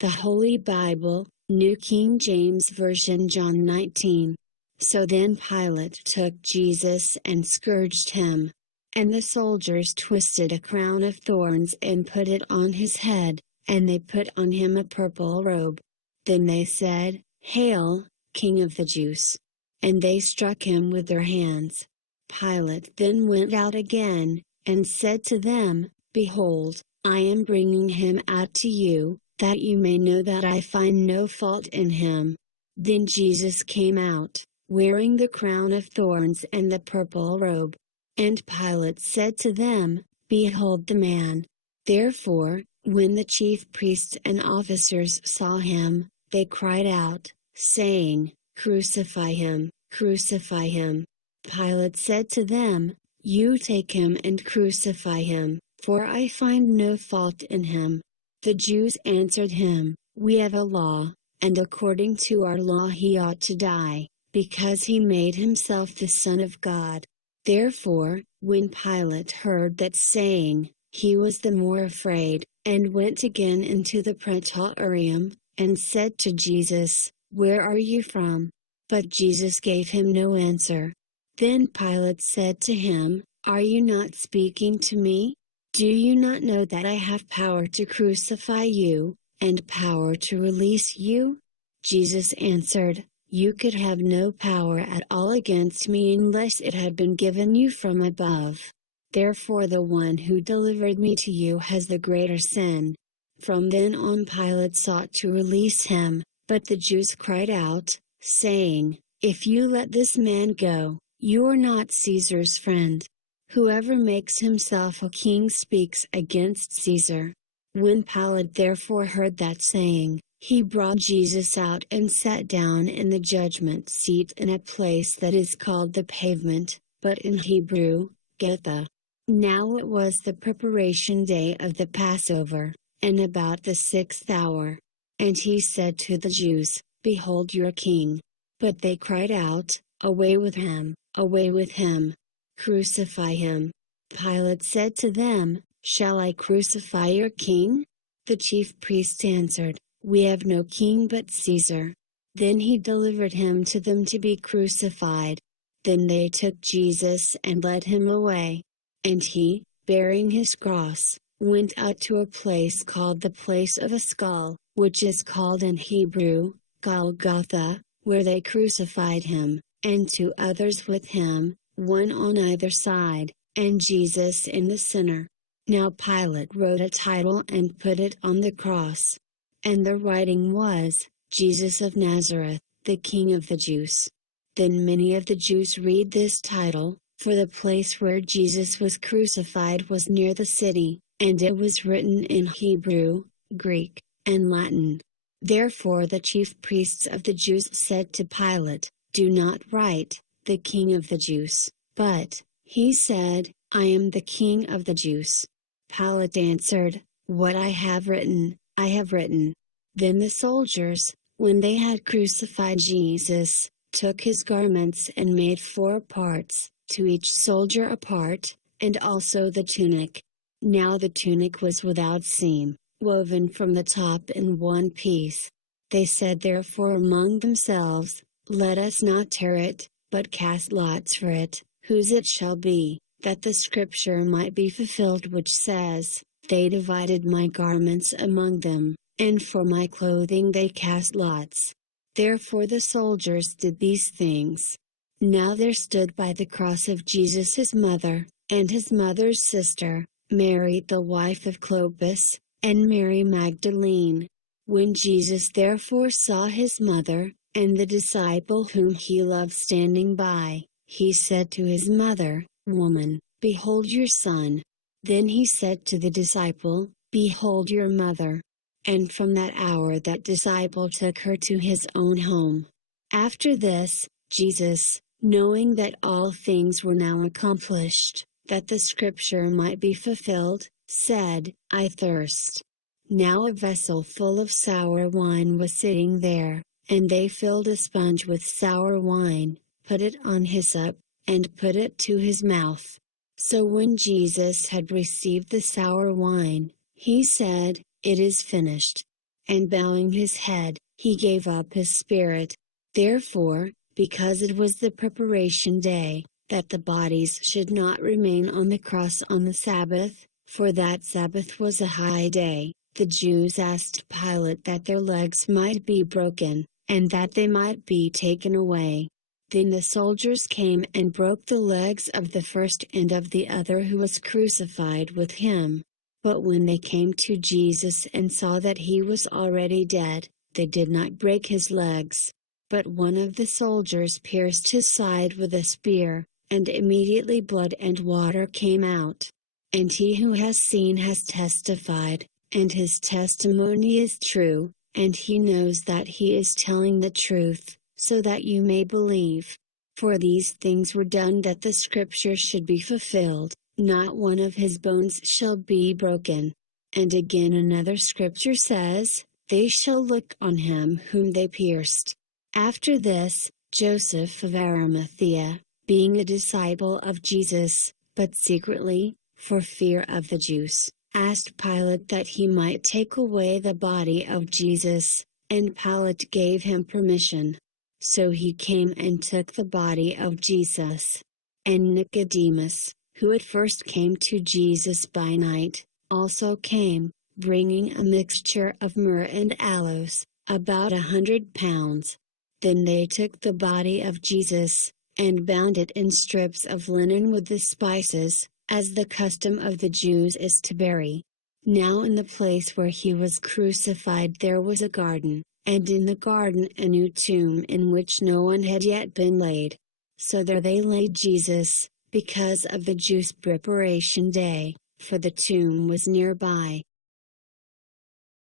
The Holy Bible, New King James Version, John 19. So then Pilate took Jesus and scourged him. And the soldiers twisted a crown of thorns and put it on his head, and they put on him a purple robe. Then they said, "Hail, King of the Jews!" And they struck him with their hands. Pilate then went out again, and said to them, "Behold, I am bringing him out to you, that you may know that I find no fault in him." Then Jesus came out, wearing the crown of thorns and the purple robe. And Pilate said to them, "Behold the man." Therefore, when the chief priests and officers saw him, they cried out, saying, "Crucify him, crucify him." Pilate said to them, "You take him and crucify him, for I find no fault in him." The Jews answered him, "We have a law, and according to our law he ought to die, because he made himself the Son of God." Therefore, when Pilate heard that saying, he was the more afraid, and went again into the praetorium, and said to Jesus, "Where are you from?" But Jesus gave him no answer. Then Pilate said to him, "Are you not speaking to me? Do you not know that I have power to crucify you, and power to release you?" Jesus answered, "You could have no power at all against me unless it had been given you from above. Therefore the one who delivered me to you has the greater sin." From then on Pilate sought to release him, but the Jews cried out, saying, "If you let this man go, you are not Caesar's friend. Whoever makes himself a king speaks against Caesar." When Pilate therefore heard that saying, he brought Jesus out and sat down in the judgment seat in a place that is called the Pavement, but in Hebrew, Getha. Now it was the preparation day of the Passover, and about the 6th hour. And he said to the Jews, "Behold your king." But they cried out, "Away with him, away with him! Crucify him!" Pilate said to them, "Shall I crucify your king?" The chief priests answered, "We have no king but Caesar." Then he delivered him to them to be crucified. Then they took Jesus and led him away. And he, bearing his cross, went out to a place called the Place of a Skull, which is called in Hebrew, Golgotha, where they crucified him, and two others with him, one on either side, and Jesus in the center. Now Pilate wrote a title and put it on the cross. And the writing was, "Jesus of Nazareth, the King of the Jews." Then many of the Jews read this title, for the place where Jesus was crucified was near the city, and it was written in Hebrew, Greek, and Latin. Therefore the chief priests of the Jews said to Pilate, "Do not write, 'The King of the Jews,' but," he said, "I am the King of the Jews." Pilate answered, "What I have written, I have written." Then the soldiers, when they had crucified Jesus, took his garments and made 4 parts, to each soldier a part, and also the tunic. Now the tunic was without seam, woven from the top in one piece. They said therefore among themselves, "Let us not tear it, but cast lots for it, whose it shall be," that the scripture might be fulfilled which says, "They divided my garments among them, and for my clothing they cast lots." Therefore the soldiers did these things. Now there stood by the cross of Jesus his mother, and his mother's sister, Mary the wife of Clopas, and Mary Magdalene. When Jesus therefore saw his mother, and the disciple whom he loved standing by, he said to his mother, "Woman, behold your son." Then he said to the disciple, "Behold your mother." And from that hour that disciple took her to his own home. After this, Jesus, knowing that all things were now accomplished, that the scripture might be fulfilled, said, "I thirst." Now a vessel full of sour wine was sitting there, and they filled a sponge with sour wine, put it on hyssop, and put it to his mouth. So when Jesus had received the sour wine, he said, "It is finished." and bowing his head, he gave up his spirit. Therefore, because it was the preparation day, that the bodies should not remain on the cross on the Sabbath, for that Sabbath was a high day, the Jews asked Pilate that their legs might be broken, and that they might be taken away. Then the soldiers came and broke the legs of the first and of the other who was crucified with him. But when they came to Jesus and saw that he was already dead, they did not break his legs. But one of the soldiers pierced his side with a spear, and immediately blood and water came out. And he who has seen has testified, and his testimony is true, and he knows that he is telling the truth, so that you may believe. For these things were done that the scripture should be fulfilled, not one of his bones shall be broken. And again another scripture says, they shall look on him whom they pierced. After this, Joseph of Arimathea, being a disciple of Jesus, but secretly, for fear of the Jews, asked Pilate that he might take away the body of Jesus, and Pilate gave him permission. So he came and took the body of Jesus. And Nicodemus, who at first came to Jesus by night, also came, bringing a mixture of myrrh and aloes, about 100 pounds. Then they took the body of Jesus, and bound it in strips of linen with the spices, as the custom of the Jews is to bury. Now in the place where he was crucified there was a garden, and in the garden a new tomb in which no one had yet been laid. So there they laid Jesus, because of the Jews' preparation day, for the tomb was nearby.